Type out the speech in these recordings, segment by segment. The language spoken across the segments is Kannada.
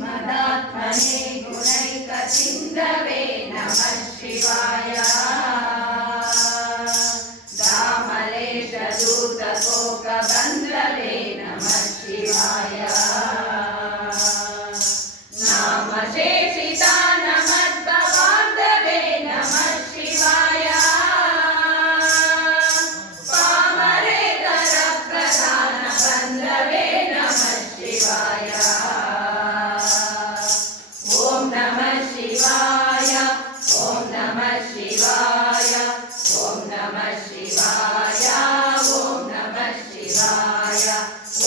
मदात्मने गुणैकसिन्धवे नमः शिवाय दामलेशदूतकोकबन्धवे नमः शिवाय नामशेषितानमद्भवान्धवे नमः शिवाय पामरेतरप्रधानबन्धवे नमः शिवाय ॐ नमः शिवाय ॐ नमः शिवाय ॐ नमः शिवाय ॐ नमः शिवाय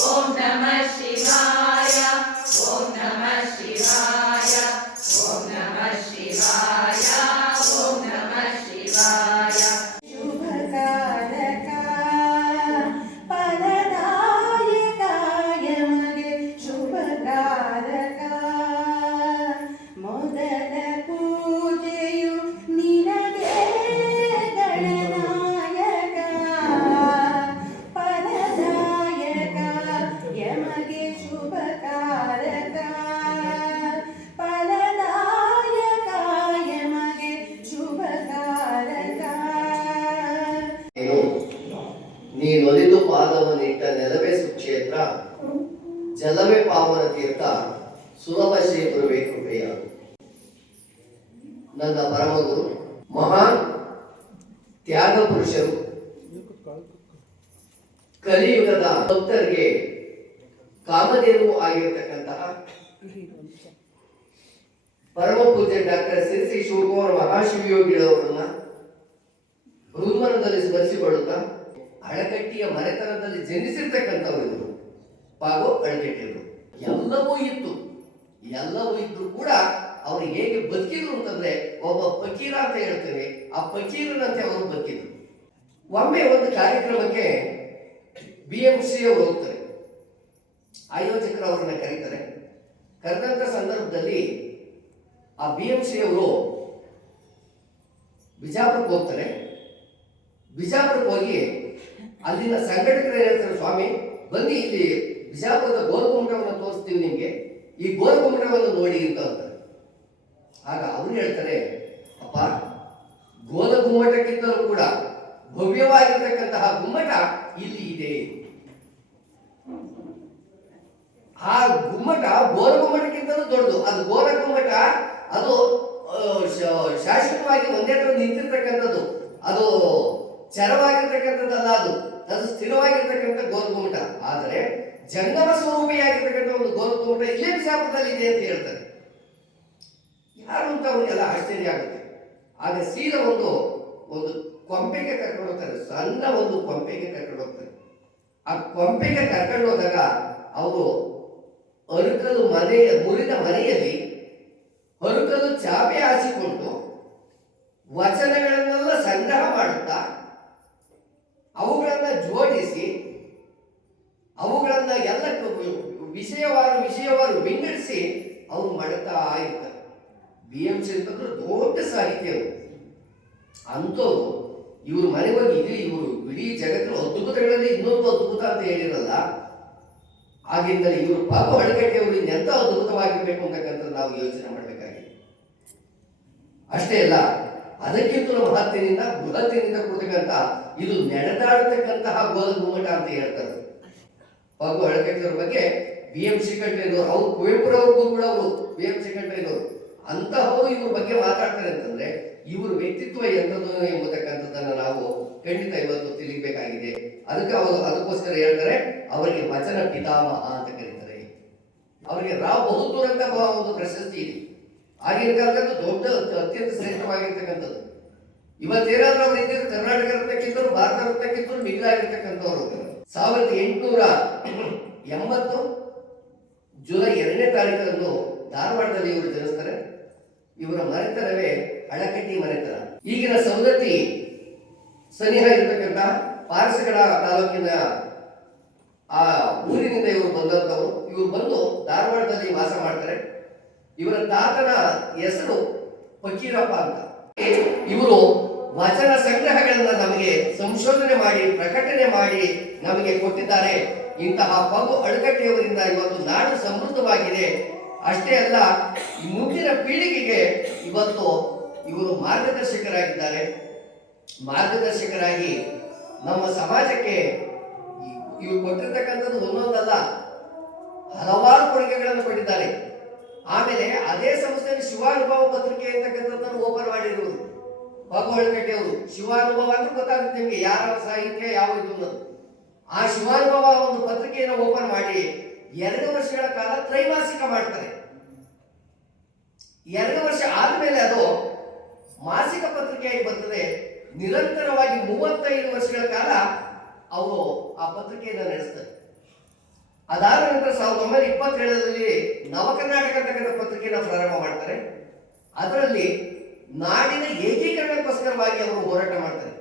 ॐ नमः शिवाय ॐ नमः शिवाय ॐ नमः शिवाय ॐ नमः शिवाय शुभकारका फलदायकाय मगे शुभकारका ಮೊದಲ ಪೂಜೆಯು ನಿನಗೆ ಗಣನಾಯಕ ಫಲದಾಯಕ ಯಮಗೆ ಶುಭಕಾರಕ ಫಲದಾಯಕ ಯಮಗೆ ಶುಭಕಾರಕ ನೀನೊಲಿದು ಪಾದವನ್ನಿಟ್ಟ ನೆಲವೇ ಸುಕ್ಷೇತ್ರ ಜಲವೇ ಪಾವನ ತೀರ್ಥ ಸುಲಭ ಶ್ರೀ ಗುರುವೇ ಕೃಪೆಯ ನನ್ನ ಪರಮಗುರು ಮಹಾನ್ ತ್ಯಾಗ ಪುರುಷರು ಕಲಿಯುಗದ ಭಕ್ತರಿಗೆ ಕಾಮಧೇನು ಆಗಿರತಕ್ಕಂತಹ ಪರಮ ಪೂಜ್ಯ ಡಾಕ್ಟರ್ ಶ್ರೀ ಶಿವಕುಮಾರ ಮಹಾಶಿವಯೋಗಿಗಳವರನ್ನ ಹೃನ್ಮನದಲ್ಲಿ ಸ್ಮರಿಸಿಕೊಳ್ಳುತ್ತಾ ಅಳಕಟ್ಟಿಯ ಮನೆತನದಲ್ಲಿ ಜನಿಸಿರ್ತಕ್ಕಂಥವರು ಪಾಗೋ ಅಳಕಟ್ಟಿಯರು ಎಲ್ಲವೂ ಇತ್ತು ಕೂಡ ಅವರು ಹೇಗೆ ಬದುಕಿದ್ರು ಅಂತಂದ್ರೆ ಒಬ್ಬ ಫಕೀರ ಅಂತ ಹೇಳ್ತೇವೆ, ಆ ಫಕೀರನಂತೆ ಅವರು ಬದುಕಿದ್ರು. ಒಮ್ಮೆ ಒಂದು ಕಾರ್ಯಕ್ರಮಕ್ಕೆ BMC ಅವರು ಹೋಗ್ತಾರೆ, ಆಯೋಜಕರು ಅವರನ್ನ ಕರೀತಾರೆ. ಕರೆದಂತ ಸಂದರ್ಭದಲ್ಲಿ ಆ BMC ಅವರು ಬಿಜಾಪುರಕ್ಕೆ ಹೋಗ್ತಾರೆ. ಬಿಜಾಪುರಕ್ಕೆ ಹೋಗಿ ಅಲ್ಲಿನ ಸಂಘಟಕರು ಹೇಳ್ತಾರೆ, ಸ್ವಾಮಿ ಬನ್ನಿ ಇಲ್ಲಿ ಬಿಜಾಪುರದ ಗೋಲಗುಮ್ಮಟವನ್ನು ತೋರಿಸ್ತೀವಿ ನಿಮ್ಗೆ, ಈ ಗೋಲಗುಮ್ಮಟವನ್ನು ನೋಡಿ ಅಂತ ಅಂತಾರೆ. ಆಗ ಅವರು ಹೇಳ್ತಾರೆ, ಅಪ್ಪ ಗೋಲಗುಮ್ಮಟಕ್ಕಿಂತಲೂ ಕೂಡ ಭವ್ಯವಾಗಿರ್ತಕ್ಕಂತಹ ಗುಮ್ಮಟ ಇಲ್ಲಿ ಇದೆ. ಆ ಗುಮ್ಮಟ ಗೋಲಗುಮ್ಮಟಕ್ಕಿಂತಲೂ ದೊಡ್ಡದು. ಅದು ಗೋಲಗುಮ್ಮಟ ಅದು ಶಾಶ್ವತವಾಗಿ ಒಂದೇ ತರ ನಿಂತಿರ್ತಕ್ಕಂಥದ್ದು, ಅದು ಚರವಾಗಿರ್ತಕ್ಕಂಥದ್ದಲ್ಲ, ಅದು ಸ್ಥಿರವಾಗಿರ್ತಕ್ಕಂಥ ಗೋಲಗುಮ್ಮಟ. ಆದರೆ ಜಂಗಮ ಸ್ವರೂಪಿಯಾಗಿರ್ತಕ್ಕಂಥ ಒಂದು ಗೋಲಗುಮ್ಮಟ ಇಲ್ಲೇ ಬಿಜಾಪುರದಲ್ಲಿ ಇದೆ ಅಂತ ಹೇಳ್ತಾರೆ. ಯಾರು ಅಂತ ಅವ್ರಿಗೆಲ್ಲ ಆಶ್ಚರ್ಯ ಆಗುತ್ತೆ. ಆಗ ಸೀದಾ ಒಂದು ಕೊಂಪೆಗೆ ಕರ್ಕೊಂಡು ಹೋಗ್ತಾರೆ, ಸಣ್ಣ ಒಂದು ಕೊಂಪೆಗೆ ಕರ್ಕೊಂಡು ಹೋಗ್ತಾರೆ. ಆ ಕೊಂಪೆಗೆ ಕರ್ಕೊಂಡು ಹೋದಾಗ ಅವರು ಅರುಕಲು ಮುರಿದ ಮನೆಯಲ್ಲಿ ಅರುಕಲು ಚಾಪೆ ಹಾಸಿಕೊಂಡು ವಚನಗಳನ್ನೆಲ್ಲ ಸಂಗ್ರಹ ಮಾಡುತ್ತಾ ಅವುಗಳನ್ನ ಜೋಡಿಸಿ ಅವುಗಳನ್ನ ಎಲ್ಲ ವಿಷಯವಾರು ವಿಂಗಡಿಸಿ ಅವರು ಮಾಡುತ್ತಾ ಇರ್ತಾರೆ. BMC ಅಂತಂದ್ರೆ ದೊಡ್ಡ ಸಾಹಿತ್ಯರು. ಅಂಥವ್ರು ಇವರು ಮನೆ ಹೋಗಿ ಇವರು ಇಡೀ ಜಗತ್ತಿನ ಅದ್ಭುತಗಳಲ್ಲಿ ಇನ್ನೊಂದು ಅದ್ಭುತ ಅಂತ ಹೇಳಿರಲ್ಲ, ಆಗಿಂದಲೇ ಇವರು ಪಾಪ ಅಳಕಟ್ಟಿಯವರು ಇನ್ನೆಂತ ಅದ್ಭುತವಾಗಿರ್ಬೇಕು ಅಂತಕ್ಕಂಥದ್ದು ನಾವು ಯೋಚನೆ ಮಾಡಬೇಕಾಗಿದೆ. ಅಷ್ಟೇ ಅಲ್ಲ, ಅದಕ್ಕಿಂತಲೂ ಮಹತ್ತಿನಿಂದ ಬೃಹತ್ತಿನಿಂದ ಕೊಡ್ತಕ್ಕಂಥ ಇದು ನಡೆದಾಡತಕ್ಕಂತಹ ಗೋಲಗುಮ್ಮಟ ಅಂತ ಹೇಳ್ತಾರೆ. ಪಾಗು ಅಳಕಟ್ಟಿಯವ್ರ ಬಗ್ಗೆ BMC ಕಂಡ್ರಿಯವರು, ಅವ್ರು ಕುವೆಂಪುರವ್ರಿಗೂ ಕೂಡ ಅವರು BMC ಕಂಡ್ರಿಯವರು ಅಂತಹವರು ಇವ್ರ ಬಗ್ಗೆ ಮಾತಾಡ್ತಾರೆ ಅಂತಂದ್ರೆ ಇವ್ರ ವ್ಯಕ್ತಿತ್ವ ಎಂಥದ್ದು ಎಂಬತಕ್ಕಂಥದ್ದನ್ನ ನಾವು ಖಂಡಿತ ಇವತ್ತು ತಿಳಿಬೇಕಾಗಿದೆ. ಅದಕ್ಕೋಸ್ಕರ ಹೇಳ್ತಾರೆ, ಅವರಿಗೆ ವಚನ ಪಿತಾಮಹ ಅಂತ ಕರೀತಾರೆ. ಅವರಿಗೆ ರಾವ್ ಬಹದ್ದೂರ್ ಅಂತ ಒಂದು ಪ್ರಶಸ್ತಿ ಇದೆ. ಆಗಿನ ಕಾಲದಲ್ಲಿ ದೊಡ್ಡ ಅತ್ಯಂತ ಶ್ರೇಷ್ಠವಾಗಿರ್ತಕ್ಕಂಥದ್ದು. ಇವತ್ತೇನಾದ್ರೂ ಅವ್ರು ಇದ್ದಿದ್ದು ಕರ್ನಾಟಕ ರತ್ನಕ್ಕಿಂತಲೂ ಭಾರತ ರತ್ನಕ್ಕಿಂತಲೂ ಮಿಗಿಲಾಗಿರ್ತಕ್ಕಂಥವ್ರು. 1880 ಜುಲೈ 2ನೇ ತಾರೀಕರಂದು ಧಾರವಾಡದಲ್ಲಿ ಇವರು ಜನಿಸ್ತಾರೆ. ಇವರ ಮನೆತನವೇ ಅಳಕಟ್ಟಿ ಮನೆತನ. ಈಗಿನ ಸವದತ್ತಿ ಸನಿಹ ಇರತಕ್ಕಂಥ ಪಾರಸಗಡ ತಾಲೂಕಿನ ಆ ಊರಿನಿಂದ ಇವರು ಬಂದಂಥವರು. ಇವರು ಬಂದು ಧಾರವಾಡದಲ್ಲಿ ವಾಸ ಮಾಡ್ತಾರೆ. ಇವರ ತಾತನ ಹೆಸರು ಫಕೀರಪ್ಪ ಅಂತ. ಇವರು ವಚನ ಸಂಗ್ರಹಗಳನ್ನ ನಮಗೆ ಸಂಶೋಧನೆ ಮಾಡಿ ಪ್ರಕಟಣೆ ಮಾಡಿ ನಮಗೆ ಕೊಟ್ಟಿದ್ದಾರೆ. ಇಂತಹ ಪಗು ಅಳಕಟ್ಟಿಯವರಿಂದ ಇವತ್ತು ನಾಡು ಸಮೃದ್ಧವಾಗಿದೆ. ಅಷ್ಟೇ ಅಲ್ಲ, ಈ ಮುಂದಿನ ಪೀಳಿಗೆಗೆ ಇವತ್ತು ಇವರು ಮಾರ್ಗದರ್ಶಕರಾಗಿದ್ದಾರೆ. ಮಾರ್ಗದರ್ಶಕರಾಗಿ ನಮ್ಮ ಸಮಾಜಕ್ಕೆ ಇವರು ಕೊಟ್ಟಿರ್ತಕ್ಕಂಥದ್ದು ಒಂದೊಂದಲ್ಲ, ಹಲವಾರು ಕೊಡುಗೆಗಳನ್ನು ಕೊಟ್ಟಿದ್ದಾರೆ. ಆಮೇಲೆ ಅದೇ ಸಂಸ್ಥೆಯಲ್ಲಿ ಶಿವಾನುಭವ ಪತ್ರಿಕೆ ಅಂತಕ್ಕಂಥದ್ದನ್ನು ಓಪನ್ ಮಾಡಿರುವುದು ಬಾಬು ಹಳಕಟ್ಟಿ ಅವರು. ಶಿವಾನುಭವ ಅಂದ್ರೆ ಗೊತ್ತಾಗುತ್ತೆ ನಿಮಗೆ ಯಾವ ಸಾಹಿತ್ಯ ಯಾವ ಇದು ಅನ್ನೋದು. ಆ ಶಿವಾನುಭವ ಒಂದು ಪತ್ರಿಕೆಯನ್ನು ಓಪನ್ ಮಾಡಿ 2 ವರ್ಷಗಳ ಕಾಲ ತ್ರೈಮಾಸಿಕ ಮಾಡ್ತಾರೆ. 2 ವರ್ಷ ಆದ್ಮೇಲೆ ಅದು ಮಾಸಿಕ ಪತ್ರಿಕೆಯಾಗಿ ಬರ್ತದೆ. ನಿರಂತರವಾಗಿ 35 ವರ್ಷಗಳ ಕಾಲ ಅವರು ಆ ಪತ್ರಿಕೆಯನ್ನು ನಡೆಸ್ತಾರೆ. ಅದಾದ ನಂತರ 1927ರಲ್ಲಿ ನವಕರ್ನಾಟಕ ಅಂತಕ್ಕಂಥ ಪತ್ರಿಕೆಯನ್ನು ಪ್ರಾರಂಭ ಮಾಡ್ತಾರೆ. ಅದರಲ್ಲಿ ನಾಡಿನ ಏಕೀಕರಣಕ್ಕೋಸ್ಕರವಾಗಿ ಅವರು ಹೋರಾಟ ಮಾಡ್ತಾರೆ.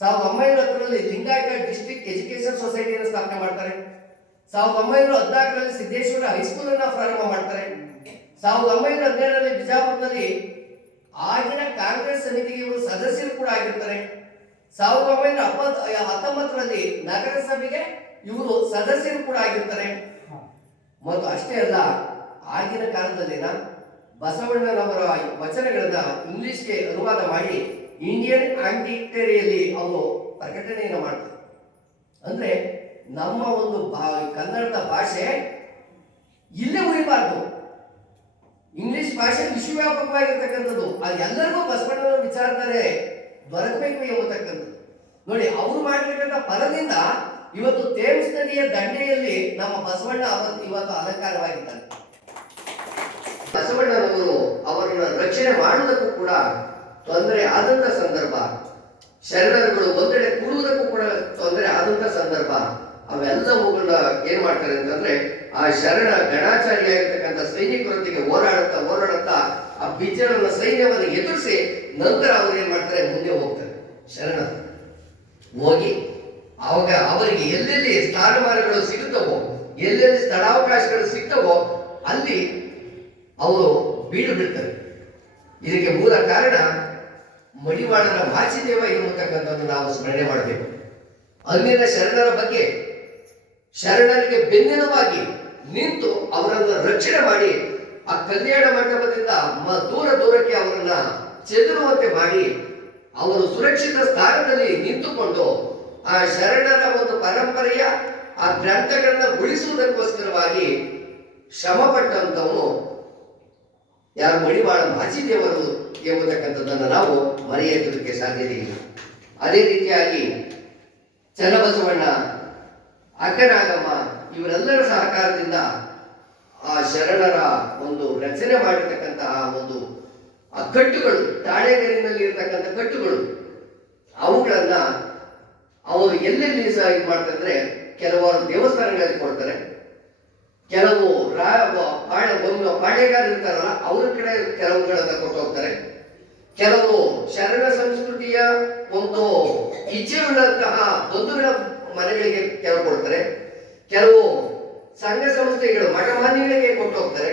1910ರಲ್ಲಿ ಲಿಂಗಾಯತ ಡಿಸ್ಟ್ರಿಕ್ಟ್ ಎಜುಕೇಶನ್ ಸೊಸೈಟಿಯನ್ನು ಸ್ಥಾಪನೆ ಮಾಡ್ತಾರೆ. 1914ರಲ್ಲಿ ಸಿದ್ದೇಶ್ವರ ಹೈಸ್ಕೂಲ್ ಅನ್ನ ಪ್ರಾರಂಭ ಮಾಡ್ತಾರೆ. 1917ರಲ್ಲಿ ಬಿಜಾಪುರದಲ್ಲಿ ಆಗಿನ ಕಾಂಗ್ರೆಸ್ ಸಮಿತಿಗೆ ಇವರು ಸದಸ್ಯರು ಕೂಡ ಆಗಿರ್ತಾರೆ. 1919ರಲ್ಲಿ ನಗರಸಭೆಗೆ ಇವರು ಸದಸ್ಯರು ಕೂಡ ಆಗಿರ್ತಾರೆ. ಮತ್ತು ಅಷ್ಟೇ ಅಲ್ಲ, ಆಗಿನ ಕಾಲದಲ್ಲಿನ ಬಸವಣ್ಣನವರ ವಚನಗಳನ್ನ ಇಂಗ್ಲಿಷ್ಗೆ ಅನುವಾದ ಮಾಡಿ ಇಂಡಿಯನ್ ಆಂಟಿಕ್ಟರಿಯಲ್ಲಿ ಅವರು ಪ್ರಕಟಣೆಯನ್ನು ಮಾಡ್ತಾರೆ. ಅಂದ್ರೆ ನಮ್ಮ ಒಂದು ಕನ್ನಡದ ಭಾಷೆ ಇಲ್ಲೇ ಉಳಿಬಾರ್ದು, ಇಂಗ್ಲಿಷ್ ಭಾಷೆ ವಿಶ್ವವ್ಯಾಪಕವಾಗಿರ್ತಕ್ಕಂಥದ್ದು, ಅದು ಎಲ್ಲರಿಗೂ ಬಸವಣ್ಣನವರ ವಿಚಾರಧಾರೆ ದೊರಕಬೇಕು ಎಂಬತಕ್ಕಂಥದ್ದು. ನೋಡಿ, ಅವರು ಮಾಡಿರ್ತಕ್ಕಂಥ ಪದದಿಂದ ಇವತ್ತು ಥೇಮ್ಸ್ ನದಿಯ ದಂಡೆಯಲ್ಲಿ ನಮ್ಮ ಬಸವಣ್ಣ ಇವತ್ತು ಅಲಂಕಾರವಾಗಿದ್ದಾರೆ. ಬಸವಣ್ಣನವರು ಅವರನ್ನು ರಕ್ಷಣೆ ಮಾಡುವುದಕ್ಕೂ ಕೂಡ ತೊಂದರೆ ಆದಂತ ಸಂದರ್ಭ, ಶರಣರುಗಳು ಒಂದೆಡೆ ಕೂಡುವುದಕ್ಕೂ ಕೂಡ ತೊಂದರೆ ಆದಂತ ಸಂದರ್ಭ, ಅವೆಲ್ಲವುಗಳನ್ನ ಏನ್ ಮಾಡ್ತಾರೆ ಅಂತಂದ್ರೆ ಆ ಶರಣ ಗಣಾಚಾರಿಯಾಗಿರ್ತಕ್ಕಂಥ ಸೈನಿಕರೊಂದಿಗೆ ಹೋರಾಡುತ್ತಾ ಆ ಬಿಜ್ಜಳನ ಸೈನ್ಯವನ್ನು ಎದುರಿಸಿ ನಂತರ ಅವರು ಏನ್ ಮಾಡ್ತಾರೆ, ಮುಂದೆ ಹೋಗ್ತಾರೆ. ಶರಣ ಹೋಗಿ ಅವಾಗ ಅವರಿಗೆ ಎಲ್ಲೆಲ್ಲಿ ಸ್ಥಾನಮಾನಗಳು ಸಿಗುತ್ತವೋ, ಎಲ್ಲೆಲ್ಲಿ ಸ್ಥಳಾವಕಾಶಗಳು ಸಿಗ್ತವೋ ಅಲ್ಲಿ ಅವರು ಬೀಡು ಬಿಡ್ತಾರೆ. ಇದಕ್ಕೆ ಮೂಲ ಕಾರಣ ಮಡಿವಾಳರ ಮಾಚಿದೇವ ಎನ್ನುತಕ್ಕಂಥದ್ದು ನಾವು ಸ್ಮರಣೆ ಮಾಡಬೇಕು. ಅಲ್ಲಿನ ಶರಣರ ಬಗ್ಗೆ, ಶರಣರಿಗೆ ಬೆನ್ನೆಲುವಾಗಿ ನಿಂತು ಅವರನ್ನು ರಕ್ಷಣೆ ಮಾಡಿ ಆ ಕಲ್ಯಾಣ ಮಂಟಪದಿಂದ ದೂರಕ್ಕೆ ಅವರನ್ನ ಚೆದರುವಂತೆ ಮಾಡಿ ಅವರು ಸುರಕ್ಷಿತ ಸ್ಥಾನದಲ್ಲಿ ನಿಂತುಕೊಂಡು ಆ ಶರಣರ ಒಂದು ಪರಂಪರೆಯ ಆ ಗ್ರಂಥಗಳನ್ನ ಉಳಿಸುವುದಕ್ಕೋಸ್ಕರವಾಗಿ ಶ್ರಮ ಪಟ್ಟಂತವನು ಯಾರು, ಮಡಿವಾಳ ಮಾಚಿದೇವರು ಎಂಬತಕ್ಕಂಥದ್ದನ್ನು ನಾವು ಮರೆಯುವುದಕ್ಕೆ ಸಾಧ್ಯತೆ ಇಲ್ಲ. ಅದೇ ರೀತಿಯಾಗಿ ಚನ್ನಬಸವಣ್ಣ, ಅಕ್ಕನಾಗಮ್ಮ ಇವರೆಲ್ಲರ ಸಹಕಾರದಿಂದ ಆ ಶರಣರ ಒಂದು ರಚನೆ ಮಾಡಿರ್ತಕ್ಕಂತಹ ಒಂದು ಆ ಕಟ್ಟುಗಳು, ತಾಳೆಗರಿನಲ್ಲಿ ಇರತಕ್ಕಂಥ ಕಟ್ಟುಗಳು, ಅವುಗಳನ್ನ ಅವರು ಎಲ್ಲೆಲ್ಲಿ ಸಹ ಇದು ಮಾಡ್ತಾರೆ, ಕೆಲವರು ದೇವಸ್ಥಾನಗಳಲ್ಲಿ ಕೊಡ್ತಾರೆ, ಕೆಲವು ಪಾಳೆಗಾರ ಇರ್ತಾರಲ್ಲ ಅವ್ರ ಕಡೆ ಕೆಲವುಗಳನ್ನ ಕೊಟ್ಟು ಹೋಗ್ತಾರೆ, ಕೆಲವು ಶರಣ ಸಂಸ್ಕೃತಿಯ ಒಂದು ಇಚ್ಛೆಯುಳ್ಳಂತಹ ಬಂಧುಗಳ ಮನೆಗಳಿಗೆ ಕೆಲವು ಕೊಡ್ತಾರೆ, ಕೆಲವು ಸಂಘ ಸಂಸ್ಥೆಗಳು ಮಠಮಾನ್ಯಗಳಿಗೆ ಕೊಟ್ಟು ಹೋಗ್ತಾರೆ,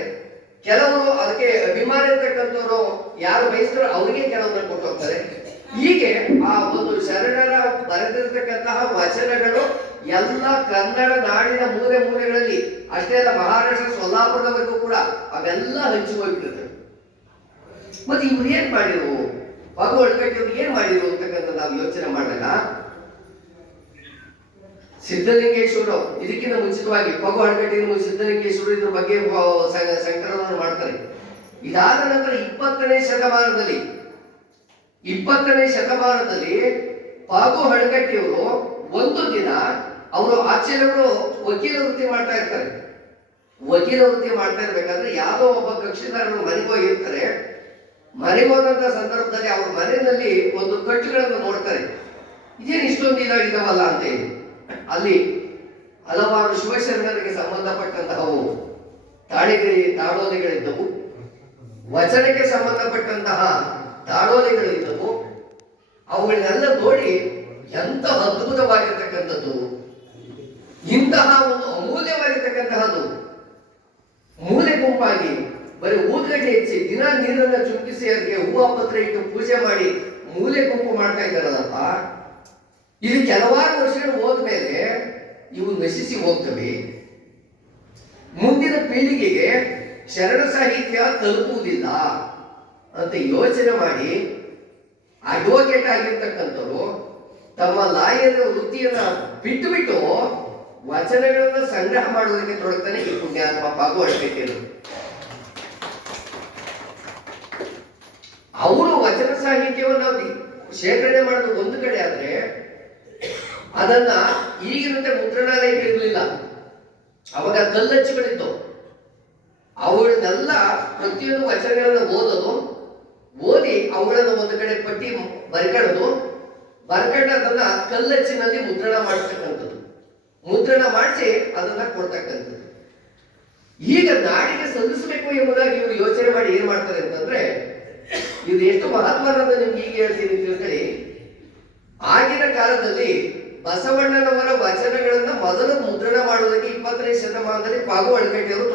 ಕೆಲವರು ಅದಕ್ಕೆ ಅಭಿಮಾನ ಇರ್ತಕ್ಕಂಥವ್ರು ಯಾರು ಬಯಸ್ತಾರೋ ಅವರಿಗೆ ಕೆಲವನ್ನ ಕೊಟ್ಟು ಹೋಗ್ತಾರೆ. ಹೀಗೆ ಆ ಒಂದು ಶರಣರ ಬರೆದಿರ್ತಕ್ಕಂತಹ ವಚನಗಳು ಎಲ್ಲ ಕನ್ನಡ ನಾಡಿನ ಮೂಲೆ ಮೂಲೆಗಳಲ್ಲಿ, ಅಷ್ಟೇ ಅಲ್ಲ ಮಹಾರಾಷ್ಟ್ರ ಸೊಲ್ಲಾಪುರದವರೆಗೂ ಕೂಡ ಅವೆಲ್ಲ ಹಂಚಿ ಹೋಗ್ಬಿಟ್ಟಿರ್ತವೆ. ಮತ್ತೆ ಇವ್ರು ಏನ್ ಮಾಡಿರು, ಬಾಬು ಹಳಕಟ್ಟಿಯವರು ಏನ್ ಮಾಡಿರು ಅಂತಕ್ಕಂಥ ನಾವು ಯೋಚನೆ ಮಾಡಿದಾಗ, ಸಿದ್ಧಲಿಂಗೇಶ್ವರ ಇದಕ್ಕಿಂತ ಮುಂಚಿತವಾಗಿ ಬಾಬು ಹಳಕಟ್ಟಿಯನ್ನು ಸಿದ್ಧಲಿಂಗೇಶ್ವರ ಇದ್ರ ಬಗ್ಗೆ ಸಂಕಲನ ಮಾಡ್ತಾರೆ. ಇದಾದ ನಂತರ 20ನೇ ಶತಮಾನದಲ್ಲಿ ಬಾಬು ಹಳಕಟ್ಟಿಯವರು ಒಂದು ದಿನ ಅವರು ಆಚಾರ್ಯರು ವಕೀಲ ವೃತ್ತಿ ಮಾಡ್ತಾ ಇರ್ತಾರೆ. ವಕೀಲ ವೃತ್ತಿ ಮಾಡ್ತಾ ಇರ್ಬೇಕಾದ್ರೆ ಯಾವುದೋ ಒಬ್ಬ ಕಕ್ಷಿದಾರರು ಮನೆಗೆ ಹೋಗಿರ್ತಾರೆ. ಮನೆಗೆ ಹೋದಂತ ಸಂದರ್ಭದಲ್ಲಿ ಅವ್ರ ಮನೆಯಲ್ಲಿ ಒಂದು ಕಟ್ಟುಗಳನ್ನು ನೋಡ್ತಾರೆ. ಇದೇನು ಇಷ್ಟೊಂದು ಇದಾವಲ್ಲ ಅಂತ ಹೇಳಿ ಅಲ್ಲಿ ಹಲವಾರು ಶಿವಶರಣರಿಗೆ ಸಂಬಂಧಪಟ್ಟಂತಹವು ತಾಡೋಲೆಗಳಿದ್ದವು, ವಚನಕ್ಕೆ ಸಂಬಂಧಪಟ್ಟಂತಹ ತಾಡೋಲೆಗಳಿದ್ದವು. ಅವುಗಳನ್ನೆಲ್ಲ ನೋಡಿ ಎಂತ ಅದ್ಭುತವಾಗಿರ್ತಕ್ಕಂಥದ್ದು, ಇಂತಹ ಒಂದು ಅಮೂಲ್ಯವಾಗಿರ್ತಕ್ಕಂತಹದ್ದು ಮೂಲೆ ಗುಂಪಾಗಿ ಬರೀ ಊದ್ಗಡ್ಡೆ ಹೆಚ್ಚಿ ದಿನ ನೀರನ್ನ ಚುಂಬಿಸಿ ಅದಕ್ಕೆ ಹೂವು ಪತ್ರ ಇಟ್ಟು ಪೂಜೆ ಮಾಡಿ ಮೂಲೆ ಗುಂಪು ಮಾಡ್ತಾ ಇದ್ದಾರಲ್ಲಪ್ಪ, ಇದು ಕೆಲವಾರು ವರ್ಷಗಳು ಹೋದ್ಮೇಲೆ ಇವು ನಶಿಸಿ ಹೋಗ್ತವೆ. ಮುಂದಿನ ಪೀಳಿಗೆಗೆ ಶರಣ ಸಾಹಿತ್ಯ ತಲುಪುವುದಿಲ್ಲ ಅಂತ ಯೋಚನೆ ಮಾಡಿ ಅಡ್ವೊಕೇಟ್ ಆಗಿರ್ತಕ್ಕಂಥವ್ರು ತಮ್ಮ ಲಾಯರ್ ವೃತ್ತಿಯನ್ನ ಬಿಟ್ಟು ಬಿಟ್ಟು ವಚನಗಳನ್ನ ಸಂಗ್ರಹ ಮಾಡುವುದಕ್ಕೆ ತೊಡಗ್ತಾನೆ ಈ ಪುಣ್ಯಾತ್ಮ ಪಾಗು ಅಡ್ಬೇಕೇನು. ಅವರು ವಚನ ಸಾಹಿತ್ಯವನ್ನು ಶೇಖರಣೆ ಮಾಡೋದು ಒಂದು ಕಡೆ ಆದ್ರೆ ಅದನ್ನ ಈಗಿನಂತೆ ಮುದ್ರಣಾಲಯಗಳಿರಲಿಲ್ಲ. ಅವಾಗ ಕಲ್ಲಚ್ಚುಗಳಿತ್ತು. ಅವುಗಳನ್ನೆಲ್ಲ ಪ್ರತಿಯೊಂದು ವಚನಗಳನ್ನ ಓದಿ ಅವುಗಳನ್ನು ಒಂದು ಕಡೆ ಪಟ್ಟಿ ಬರ್ಕೊಳ್ಳೋದು, ಬರ್ಕೊಂಡು ಅದನ್ನ ಕಲ್ಲಚ್ಚಿನಲ್ಲಿ ಮುದ್ರಣ ಮಾಡ್ತಕ್ಕಂಥದ್ದು, ಮುದ್ರಣ ಮಾಡಿಸಿ ಅದನ್ನ ಕೊಡ್ತಕ್ಕಂಥದ್ದು. ಈಗ ನಾಡಿಗೆ ಸಲ್ಲಿಸಬೇಕು ಎಂಬುದಾಗಿ ಇವರು ಯೋಚನೆ ಮಾಡಿ ಏನ್ ಮಾಡ್ತಾರೆ ಅಂತಂದ್ರೆ, ಇದು ಎಷ್ಟು ಮಹತ್ವ ಅನ್ನೋದು ನಿಮ್ಗೆ ಈಗ ಹೇಳ್ತೀನಿ ತಿಳ್ಕೊಳ್ಳಿ. ಆಗಿನ ಕಾಲದಲ್ಲಿ ಬಸವಣ್ಣನವರ ವಚನಗಳನ್ನ ಮೊದಲು ಮುದ್ರಣ ಮಾಡುವುದಕ್ಕೆ 20ನೇ ಶತಮಾನದಲ್ಲಿ ಪಾಗು ಅಳಕಟ್ಟಿಯವರು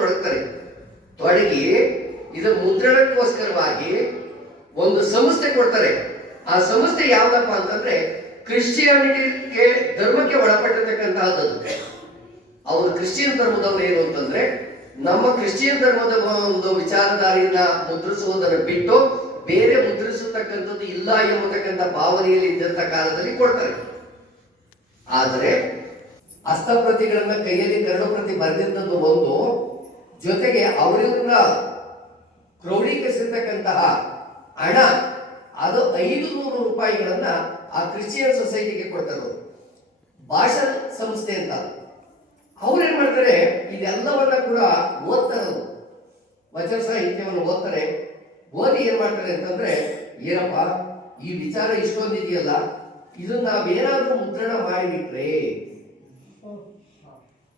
ತೊಡಗಿ ಇದು ಮುದ್ರಣಕ್ಕೋಸ್ಕರವಾಗಿ ಒಂದು ಸಂಸ್ಥೆ ಕೊಡ್ತಾರೆ. ಆ ಸಂಸ್ಥೆ ಯಾವ್ದಪ್ಪ ಅಂತಂದ್ರೆ ಕ್ರಿಶ್ಚಿಯಾನಿಟಿಗೆ ಧರ್ಮಕ್ಕೆ ಒಳಪಟ್ಟಿರ್ತಕ್ಕಂತಹದ್ದು. ಅವರು ಕ್ರಿಶ್ಚಿಯನ್ ಧರ್ಮದವರು ಏನು ಅಂತಂದ್ರೆ ನಮ್ಮ ಕ್ರಿಶ್ಚಿಯನ್ ಧರ್ಮದ ಒಂದು ವಿಚಾರಧಾರೆಯನ್ನ ಮುದ್ರಿಸುವುದನ್ನು ಬಿಟ್ಟು ಬೇರೆ ಮುದ್ರಿಸತಕ್ಕಂಥದ್ದು ಇಲ್ಲ ಎಂಬತಕ್ಕಂಥ ಭಾವನೆಯಲ್ಲಿ ಇದ್ದಂತ ಕಾಲದಲ್ಲಿ ಕೊಡ್ತಾರೆ. ಆದರೆ ಹಸ್ತಪ್ರತಿಗಳನ್ನ ಕೈಯಲ್ಲಿ ಕರಡು ಪ್ರತಿ ಬರೆದಿದ್ದದ್ದು ಒಂದು, ಜೊತೆಗೆ ಅವರಿಂದ ಕ್ರೋಢೀಕರಿಸಿರ್ತಕ್ಕಂತಹ ಹಣ ಅದು 500 ರೂಪಾಯಿಗಳನ್ನ ಆ ಕ್ರಿಶ್ಚಿಯನ್ ಸೊಸೈಟಿಗೆ ಕೊಡ್ತಾರೆ. ಭಾಷಾ ಸಂಸ್ಥೆ ಅಂತ ಅವ್ರೇನ್ ಮಾಡ್ತಾರೆ, ಇದೆಲ್ಲವನ್ನ ಕೂಡ ಓದ್ತಾರೆ, ವಚನ ಸಾಹಿತ್ಯವನ್ನು ಓದ್ತಾರೆ. ಓದಿ ಏನ್ ಮಾಡ್ತಾರೆ ಅಂತಂದ್ರೆ, ಏನಪ್ಪ ಈ ವಿಚಾರ ಇಷ್ಟೊಂದಿದೆಯಲ್ಲ, ಇದನ್ನ ನಾವೇನಾದ್ರೂ ಮುದ್ರಣ ಮಾಡಿಬಿಟ್ರೆ,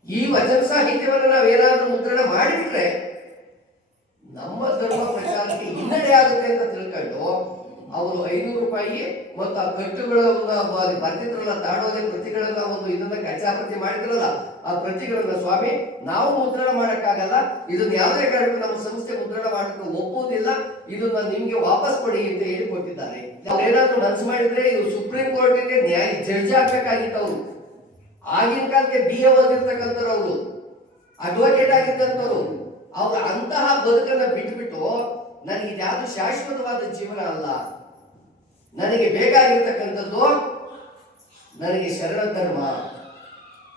ಈ ವಚನ ಸಾಹಿತ್ಯವನ್ನು ನಾವೇನಾದ್ರೂ ಮುದ್ರಣ ಮಾಡಿಬಿಟ್ರೆ ನಮ್ಮ ಧರ್ಮ ಪ್ರಚಾರಕ್ಕೆ ಹಿನ್ನಡೆ ಆಗುತ್ತೆ ಅಂತ ತಿಳ್ಕೊಂಡು ಅವರು 500 ರೂಪಾಯಿ ಮತ್ತು ಆ ಕಟ್ಟುಗಳನ್ನ ಬರ್ತಿದ್ರಲ್ಲ, ತಾಡೋದೆ ಪ್ರತಿಗಳನ್ನ ಒಂದು ಇದನ್ನ ಕಚ್ಚಾಪ್ರತಿ ಮಾಡಿದ್ರಲ್ಲ, ಆ ಪ್ರತಿಗಳನ್ನ ಸ್ವಾಮಿ ನಾವು ಮುದ್ರಣ ಮಾಡಕ್ಕಾಗಲ್ಲ, ಇದನ್ನ ಯಾವುದೇ ಕಾರಣಕ್ಕೂ ನಮ್ಮ ಸಂಸ್ಥೆ ಮುದ್ರಣ ಮಾಡಕ್ಕೆ ಒಪ್ಪುವುದಿಲ್ಲ, ಇದನ್ನ ನಿಮ್ಗೆ ವಾಪಸ್ ಕೊಡಿ ಅಂತ ಹೇಳಿ ಕೊಟ್ಟಿದ್ದಾರೆ. ಅವ್ರೇನಾದ್ರೂ ಮನಸ್ಸು ಮಾಡಿದ್ರೆ ಇವರು ಸುಪ್ರೀಂ ಕೋರ್ಟಿಗೆ ನ್ಯಾಯ ಜಡ್ಜ್ ಆಗ್ಬೇಕಾಗಿತ್ತು. ಅವರು ಆಗಿನ ಕಾಲಕ್ಕೆ BA ಓದಿರ್ತಕ್ಕಂಥವ್ರು, ಅವರು ಅಡ್ವೊಕೇಟ್ ಆಗಿದ್ದಂಥವ್ರು. ಅವ್ರು ಅಂತಹ ಬದುಕನ್ನ ಬಿಟ್ಬಿಟ್ಟು ನನಗೆ ಇದ್ಯಾವುದು ಶಾಶ್ವತವಾದ ಜೀವನ ಅಲ್ಲ, ನನಗೆ ಬೇಕಾಗಿರ್ತಕ್ಕಂಥದ್ದು ನನಗೆ ಶರಣ ಧರ್ಮ,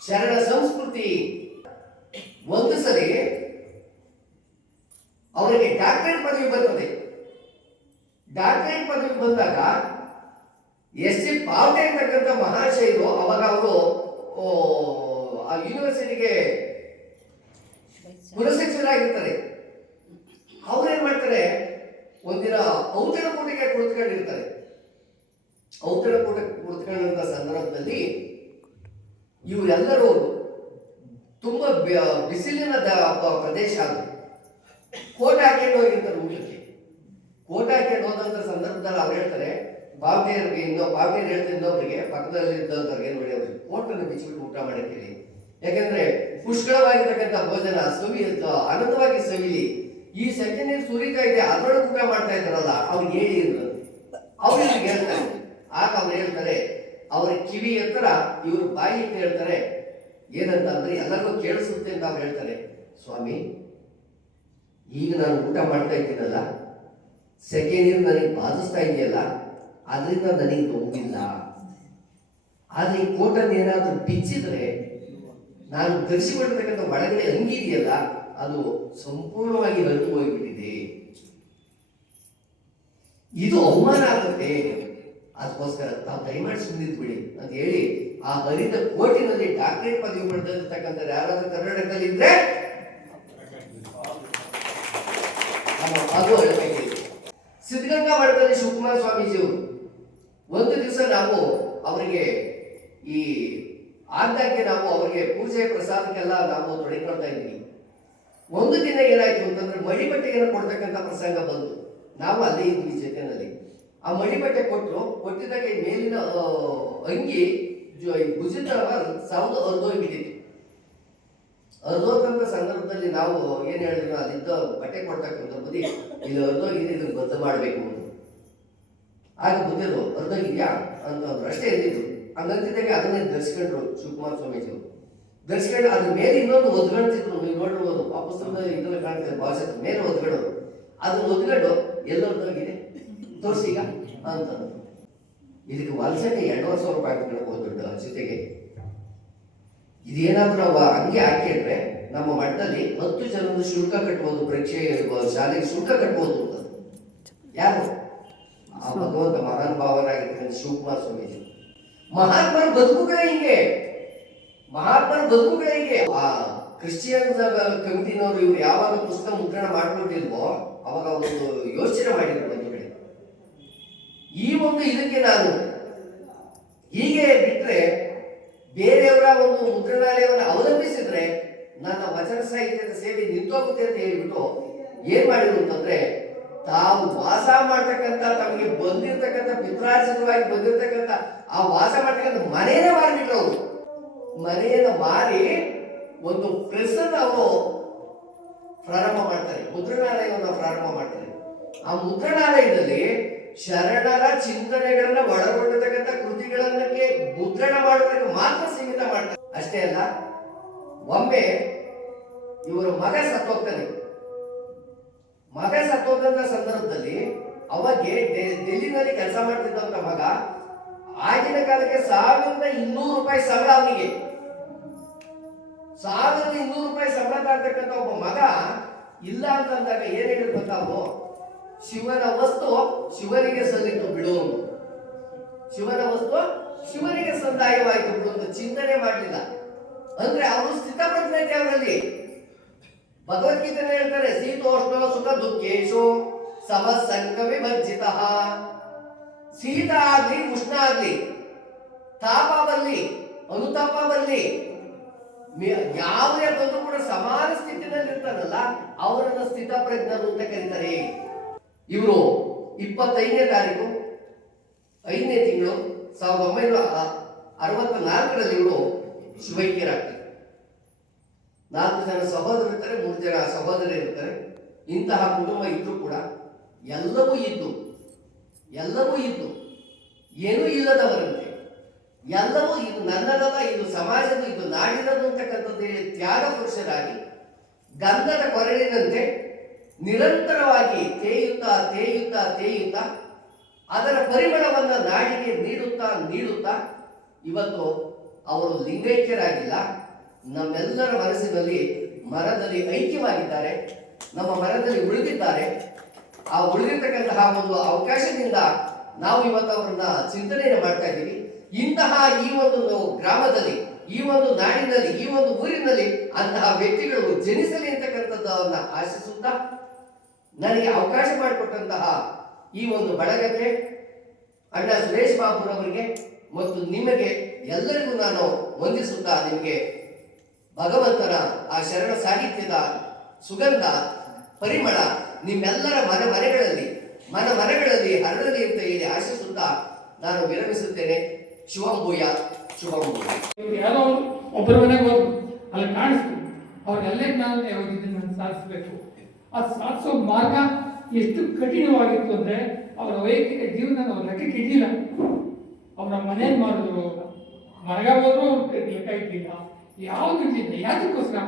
ಶರಣ ಸಂಸ್ಕೃತಿ. ಒಂದು ಸರಿ ಅವರಿಗೆ ಡಾಕ್ಟರೇಟ್ ಪದವಿ ಬರ್ತದೆ. ಡಾಕ್ಟರೇಟ್ ಪದವಿ ಬಂದಾಗ SC ಪಾವಟೆ ಅಂತಕ್ಕಂಥ ಮಹಾಶಯರು ಅವಾಗ ಅವರು ಆ ಯೂನಿವರ್ಸಿಟಿಗೆ ಕುಲಸಚಿವರಾಗಿರ್ತಾರೆ. ಅವ್ರೇನ್ ಮಾಡ್ತಾರೆ, ಒಂದಿನ ಔತಣಕೂಟಕ್ಕೆ ಕುಳಿತುಕೊಂಡಿರ್ತಾರೆ. ಔತಣಕೂಟಕ್ಕೆ ಕುಳಿತುಕೊಂಡಂತ ಸಂದರ್ಭದಲ್ಲಿ ಇವರೆಲ್ಲರೂ ತುಂಬಾ ಬಿಸಿಲಿನ ಪ್ರದೇಶ, ಅದು ಕೋಟ್ ಹಾಕೊಂಡು ಹೋಗಿರ್ತಾರೆ ಊಟಕ್ಕೆ. ಕೋಟ್ ಹಾಕೊಂಡು ಹೋದಂತ ಸಂದರ್ಭದಲ್ಲಿ ಅವ್ರು ಹೇಳ್ತಾರೆ, ಬಾಬ್ನೇರ್ಗೆ ಬಾಬ್ನೇರ್ ಹೇಳ್ತಾರೆ ಇನ್ನೊಬ್ರಿಗೆ, ಪಕ್ಕದಲ್ಲಿ ಇದ್ದಂಥವ್ರಿಗೆ ನೋಡಿ ಅವ್ರಿಗೆ ಕೋಟನ್ನು ಬಿಚ್ಚಿಬಿಟ್ಟು ಊಟ ಮಾಡಕ್ಕೆ, ಯಾಕಂದ್ರೆ ಪುಷ್ಕಳವಾಗಿರ್ತಕ್ಕಂಥ ಭೋಜನ ಅನಂತವಾಗಿ ಸವಿಲಿ, ಈ ಸೆಕೆ ನೀರು ಸುರಿತಾ ಇದೆ, ಅದ್ರೊಳಗೆ ಊಟ ಮಾಡ್ತಾ ಇದ್ದಾರಲ್ಲ ಅವ್ರಿಗೆ ಹೇಳಿ ಇರೋದು. ಅವ್ರಿಗೆ ಹೇಳ್ತಾರೆ. ಆಗ ಅವ್ರು ಹೇಳ್ತಾರೆ, ಅವ್ರ ಕಿವಿ ಎತ್ತರ ಇವ್ರ ಬಾಯಿ ಅಂತ ಹೇಳ್ತಾರೆ. ಏನಂತ ಅಂದ್ರೆ ಎಲ್ಲರಿಗೂ ಕೇಳಿಸುತ್ತೆ ಅಂತ ಅವ್ರು ಹೇಳ್ತಾರೆ, ಸ್ವಾಮಿ ಈಗ ನಾನು ಊಟ ಮಾಡ್ತಾ ಇದ್ದೀನಲ್ಲ, ಸೆಕೆ ನೀರು ನನಗೆ ಬಾಧಿಸ್ತಾ ಇದೆಯಲ್ಲ, ಅದರಿಂದ ನನಗೆ ನೋವಿಲ್ಲ. ಆದ್ರೆ ಈ ಕೋಟನ್ನು ಏನಾದ್ರೂ ಬಿಚ್ಚಿದ್ರೆ ನಾನು ಧರಿಸಿಕೊಂಡಿರ್ತಕ್ಕಂಥ ಒಳಗಡೆ ಅಂಗಿ ಇದೆಯಲ್ಲ, ಅದು ಸಂಪೂರ್ಣವಾಗಿ ಹರಿದು ಹೋಗಿಬಿಟ್ಟಿದೆ, ಇದು ಅವಮಾನ ಆಗುತ್ತೆ, ಅದಕ್ಕೋಸ್ಕರ ತಾವು ದಯಮಾಡಿ ಸುಮ್ಮನಿದ್ ಬಿಡಿ ಅಂತ ಹೇಳಿ ಆ ಹರಿದ ಕೋಟಿನಲ್ಲಿ ಡಾಕ್ಟರೇಟ್ ಪದವಿ ಪಡೆದಿರ್ತಕ್ಕಂಥ ಯಾರಾದ್ರೂ ಕರ್ನಾಟಕದಲ್ಲಿ ಇದ್ರೆ ಅದು ಸಿದ್ಧಗಂಗಾ ಮಠದಲ್ಲಿ ಶಿವಕುಮಾರ ಸ್ವಾಮೀಜಿಯವರು ಒಂದು ದಿವಸ ನಾವು ಅವರಿಗೆ ಈ ಆಗಾಗ್ಗೆ ನಾವು ಅವರಿಗೆ ಪೂಜೆ ಪ್ರಸಾದಕ್ಕೆಲ್ಲ ನಾವು ತೊಡಗಿಕೊಳ್ತಾ ಇದ್ವಿ. ಒಂದು ದಿನ ಏನಾಯ್ತು ಅಂತಂದ್ರೆ ಮಡಿಬಟ್ಟೆಯನ್ನು ಕೊಡ್ತಕ್ಕಂಥ ಪ್ರಸಂಗ ಬಂತು. ನಾವು ಅಲ್ಲೇ ಇದ್ವಿ ಜೊತೆನಲ್ಲಿ. ಆ ಮಡಿಬಟ್ಟೆ ಕೊಟ್ಟಿದ್ದಾಗ ಮೇಲಿನ ಅಂಗಿ ಭುಜದ ಸೌದು ಹರಿದೋಗ್ಬಿಟ್ಟಿತ್ತು. ಹರಿದೋದಂತ ಸಂದರ್ಭದಲ್ಲಿ ನಾವು ಏನ್ ಹೇಳಿದ್ರು, ಅಲ್ಲಿದ್ದ ಬಟ್ಟೆ ಕೊಡ್ತಕ್ಕಂಥ ಬುದ್ಧಿ ಇಲ್ಲಿ ಹರಿದೋಗಿದೆ, ಇದನ್ನ ಬದ್ಧ ಮಾಡಬೇಕು ಅಂತ. ಆಗ ಬುದ್ಧಿರು ಹರಿದೋಗಿದ್ಯಾ ಅಂತ ಅಂದ್ರು, ಅಷ್ಟೇ ಇದ್ದಿದ್ದು. ಹಂಗಂತಿದ್ದಾಗ ಅದನ್ನೇ ಧರಿಸ್ಕೊಂಡ್ರು ಶಿವಕುಮಾರ ಸ್ವಾಮೀಜಿ. ಧರಿಸ್ಕೊಂಡು ಅದ್ರ ಮೇಲೆ ಇನ್ನೊಂದು ಒದ್ಗಣ್ತಿದ್ರು, ನೀವು ನೋಡಿರ್ಬೋದು ಆ ಪುಸ್ತಕದ ಇದ್ರಲ್ಲಿ ಕಾಣ್ತಿದೆ, ಭಾಷೆ ಮೇಲೆ ಒದ್ಗಡೋದು. ಅದನ್ನ ಒದ್ಗಡು ಎಲ್ಲೋಗಿದೆ ತೋರಿಸಿ ಈಗ ಅಂತ. ಇದಕ್ಕೆ ವಲಸೆಗೆ 2,500 ರೂಪಾಯಿ ಕಟ್ಬೋದು ದುಡ್ಡು ಜೊತೆಗೆ. ಇದೇನಾದ್ರೂ ನಾವು ಹಂಗೆ ಹಾಕಿಟ್ರೆ ನಮ್ಮ ಮಠದಲ್ಲಿ 10 ಜನದ ಶುಲ್ಕ ಕಟ್ಬೋದು, ಪರೀಕ್ಷೆ ಶಾಲೆಗೆ ಶುಲ್ಕ ಕಟ್ಬೋದು ಅಂತ. ಯಾರು? ಆ ಭಗವಂತ ಮಹಾನುಭಾವನಾಗಿರ್ತಕ್ಕಂಥ ಶಿವಕುಮಾರ ಸ್ವಾಮೀಜಿ. ಮಹಾತ್ಮರ ಬದುಕುಗಳೇ ಹಿಂಗೆ, ಮಹಾತ್ಮರ ಬದುಕುಗಳೇ ಹಿಂಗೆ. ಆ ಕ್ರಿಶ್ಚಿಯನ್ ಕಮಿಟಿನವರು ಇವ್ರು ಯಾವಾಗ ಪುಸ್ತಕ ಮುದ್ರಣ ಮಾಡ್ಕೊಟ್ಟಿಲ್ವೋ ಅವಾಗ ಒಂದು ಯೋಚನೆ ಮಾಡಿದ್ರು ಒಂದು ಕಡೆ, ಈ ಒಂದು ಇದಕ್ಕೆ ನಾನು ಹೀಗೆ ಬಿಟ್ರೆ ಬೇರೆಯವರ ಒಂದು ಮುದ್ರಣಾಲಯವನ್ನು ಅವಲಂಬಿಸಿದ್ರೆ ನನ್ನ ವಚನ ಸಾಹಿತ್ಯದ ಸೇವೆ ನಿಂತೋಗುತ್ತೆ ಅಂತ ಹೇಳಿಬಿಟ್ಟು ಏನ್ ಮಾಡಿದ್ರು ಅಂತಂದ್ರೆ, ತಾವು ವಾಸ ಮಾಡ್ತಕ್ಕಂಥ ತಮಗೆ ಬಂದಿರತಕ್ಕಂಥ ಪಿತ್ರಾರ್ಜಿತವಾಗಿ ಬಂದಿರತಕ್ಕಂಥ ಆ ವಾಸ ಮಾಡ್ತಕ್ಕಂಥ ಮನೆಯನ್ನ ಮಾರಿಬಿಟ್ರು. ಅವರು ಮನೆಯನ್ನ ಮಾರಿ ಒಂದು ಪ್ರೆಸ್ ಅನ್ನು ಅವರು ಪ್ರಾರಂಭ ಮಾಡ್ತಾರೆ, ಮುದ್ರಣಾಲಯವನ್ನು ಪ್ರಾರಂಭ ಮಾಡ್ತಾರೆ. ಆ ಮುದ್ರಣಾಲಯದಲ್ಲಿ ಶರಣರ ಚಿಂತನೆಗಳನ್ನ ಒಳಗೊಂಡಿರ್ತಕ್ಕಂಥ ಕೃತಿಗಳನ್ನಕ್ಕೆ ಮುದ್ರಣ ಮಾಡೋದಕ್ಕೆ ಮಾತ್ರ ಸೀಮಿತ ಮಾಡ್ತಾರೆ. ಅಷ್ಟೇ ಅಲ್ಲ, ಒಮ್ಮೆ ಇವರ ಮಗ ಸತ್ತೋಗ್ತಾನೆ. ಮಗ ಸತ್ತೋದಂತ ಸಂದರ್ಭದಲ್ಲಿ ಅವಾಗೆ ಡೆಲ್ಲಿನಲ್ಲಿ ಕೆಲಸ ಮಾಡ್ತಿದ್ದಂತ ಮಗ, ಆಗಿನ ಕಾಲಕ್ಕೆ 1,200 ರೂಪಾಯಿ ಸಂಬಳ, ಅವನಿಗೆ 1,200 ರೂಪಾಯಿ ಸಂಬಳ ತಾಳ್ತಕ್ಕಂಥ ಒಬ್ಬ ಮಗ ಇಲ್ಲ ಅಂತಂದಾಗ ಏನ್ ಹೇಳಿದ್ರು ತಾವು, ಶಿವನ ವಸ್ತು ಶಿವನಿಗೆ ಸಲ್ಲಿತು ಬಿಡುವನು, ಶಿವನ ವಸ್ತು ಶಿವನಿಗೆ ಸಂದಾಯವಾಯಿತು ಬಿಡುವಂತ ಚಿಂತನೆ ಮಾಡಲಿಲ್ಲ. ಅಂದ್ರೆ ಅವರು ಸ್ಥಿತಪ್ರಜ್ಞತೆ ಅವರಲ್ಲಿ. ಭಗವದ್ಗೀತೆ ಹೇಳ್ತಾರೆ, ಶೀತೋಷ್ಣ ಸುಖ ದುಃಖೇಶು ಸಮಸಂಗ ವಿಭರ್ಜಿತ. ಶೀತ ಆಗ್ಲಿ ಉಷ್ಣ ಆಗ್ಲಿ, ತಾಪ ಬರಲಿ ಅನುತಾಪ ಬರಲಿ, ಯಾವುದೇ ಬಂದರೂ ಕೂಡ ಸಮಾನ ಸ್ಥಿತಿನಲ್ಲಿ ಇರ್ತಾರಲ್ಲ ಅವರನ್ನ ಸ್ಥಿತಪ್ರಜ್ಞರು ಅಂತ ಕರೀತಾರೆ. ಇವರು 25ನೇ ತಾರೀಕು 5ನೇ ತಿಂಗಳು 1964ರಲ್ಲಿ ಇವರು ಶಿವೈಕ್ಯರಾಗ್ತಾರೆ. 4 ಜನ ಸಹೋದರರು ಇರ್ತಾರೆ, 3 ಜನ ಸಹೋದರಿ ಇರ್ತಾರೆ. ಇಂತಹ ಕುಟುಂಬ ಇದ್ರೂ ಕೂಡ ಎಲ್ಲವೂ ಇದ್ದು ಏನೂ ಇಲ್ಲದವರಂತೆ, ಎಲ್ಲವೂ ಇದು ನನ್ನದಲ್ಲ, ಇದು ಸಮಾಜದ, ಇದು ನಾಡಿನದು ಅಂತಕ್ಕಂಥದ್ದು ತ್ಯಾಗ ಪುರುಷರಾಗಿ ಗಂಧದ ಕೊರಳಿನಂತೆ ನಿರಂತರವಾಗಿ ತೇಯುತ್ತಾ ಅದರ ಪರಿಮಳವನ್ನ ನಾಡಿಗೆ ನೀಡುತ್ತಾ ಇವತ್ತು ಅವರು ಲಿಂಗೈಕ್ಯರಾಗಿಲ್ಲ, ನಮ್ಮೆಲ್ಲರ ಮನಸ್ಸಿನಲ್ಲಿ ಮರದಲ್ಲಿ ಐಕ್ಯವಾಗಿದ್ದಾರೆ, ನಮ್ಮ ಮರದಲ್ಲಿ ಉಳಿದಿದ್ದಾರೆ. ಆ ಉಳಿದಿರ್ತಕ್ಕಂತಹ ಒಂದು ಅವಕಾಶದಿಂದ ನಾವು ಇವತ್ತು ಅವರನ್ನ ಚಿಂತನೆಯನ್ನು ಮಾಡ್ತಾ ಇದ್ದೀವಿ. ಇಂತಹ ಈ ಒಂದು ಗ್ರಾಮದಲ್ಲಿ, ಈ ಒಂದು ನಾಡಿನಲ್ಲಿ, ಈ ಒಂದು ಊರಿನಲ್ಲಿ ಅಂತಹ ವ್ಯಕ್ತಿಗಳು ಜನಿಸಲಿ ಅಂತಕ್ಕಂಥದ್ದನ್ನ ಆಶಿಸುತ್ತಾ, ನನಗೆ ಅವಕಾಶ ಮಾಡಿಕೊಟ್ಟಂತಹ ಈ ಒಂದು ಬಳಗಕ್ಕೆ, ಅಣ್ಣ ಸುರೇಶ್ ಬಾಬುರವರಿಗೆ ಮತ್ತು ನಿಮಗೆ ಎಲ್ಲರಿಗೂ ನಾನು ವಂದಿಸುತ್ತಾ, ನಿಮಗೆ ಭಗವಂತನ ಆ ಶರಣ ಸಾಹಿತ್ಯದ ಸುಗಂಧ ಪರಿಮಳ ನಿಮ್ಮೆಲ್ಲರ ಮನೆಗಳಲ್ಲಿ ಹರಡಲಿ ಅಂತ ಹೇಳಿ ಆಶಿಸುತ್ತಾ ನಾನು ವಿರಮಿಸುತ್ತೇನೆ. ಶುಭಂಭೂಯ. ಯಾರೋ ಒಬ್ಬರ ಮನೆಗೆ ಹೋದ್ರು, ಅಲ್ಲಿ ಕಾಣಿಸ್ತು, ಅವ್ರಿಗೆಲ್ಲೇ ನಾನು ಇದನ್ನು ಸಾಧಿಸಬೇಕು. ಅದು ಸಾಧಿಸೋ ಮಾರ್ಗ ಎಷ್ಟು ಕಠಿಣವಾಗಿತ್ತು ಅಂದರೆ ಅವರ ವೈಯಕ್ತಿಕ ಜೀವನ ನಾವು ಲೆಕ್ಕಕ್ಕೆ ಇಡಲಿಲ್ಲ. ಅವರ ಮನೇಲಿ ಮಾಡಿದ್ರು, ಮನೆಗೆ ಹೋದ್ರು ಅವ್ರು ಲೆಕ್ಕ ಇಟ್ಟಿಲ್ಲ, ಯಾವುದು ಇಟ್ಟಿಲ್ಲ. ಯಾತಕ್ಕೋಸ್ಕರ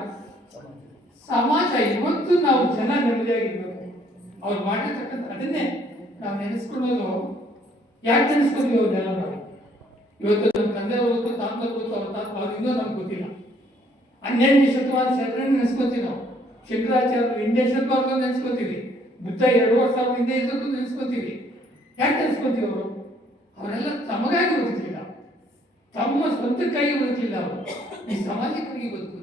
ಸಮಾಜ ಇವತ್ತು ನಾವು ಜನ ನೆಮ್ಮದಿಯಾಗಿರ್ಬೇಕು. ಅವ್ರು ಮಾಡಿರ್ತಕ್ಕಂಥ ಅದನ್ನೇ ನಾವು ನೆನೆಸ್ಕೊಳ್ಳೋದು. ಯಾಕೆ ನೆನೆಸ್ಕೊಂಡ್ವಿ ಅವ್ರನ್ನೆಲ್ಲ ನಾವು? ಇವತ್ತು ನಮ್ಮ ತಂದೆ ಹೋಗ್ತು, ತಾತ ಹೋಗ್ತು, ಅವ್ರು ಇನ್ನೂ ನಮ್ಗೆ ಗೊತ್ತಿಲ್ಲ. 12ನೇ ಶತಮಾನ ಶರಣರನ್ನು ನೆನೆಸ್ಕೊತೀವಿ ನಾವು. ಶಂಕರಾಚಾರ್ಯ ಇಂಡೇಶ್ವರ ಅವ್ರನ್ನ ನೆನೆಸ್ಕೊತೀವಿ. ಬುದ್ಧ 2,000 ವರ್ಷ ಹಿಂದೆ ಇದ್ದದ್ದು ನೆನೆಸ್ಕೊತೀವಿ. ಯಾಕೆ ನೆನೆಸ್ಕೊತೀವಿ? ಅವರೆಲ್ಲ ತಮಗಾಗಿ ಬದುಕಲಿಲ್ಲ, ತಮ್ಮ ಸ್ವಂತಕ್ಕಾಗಿ ಬದುಕಲಿಲ್ಲ, ಅವರು ಈ ಸಮಾಜಕ್ಕಾಗಿ ಬದುಕು.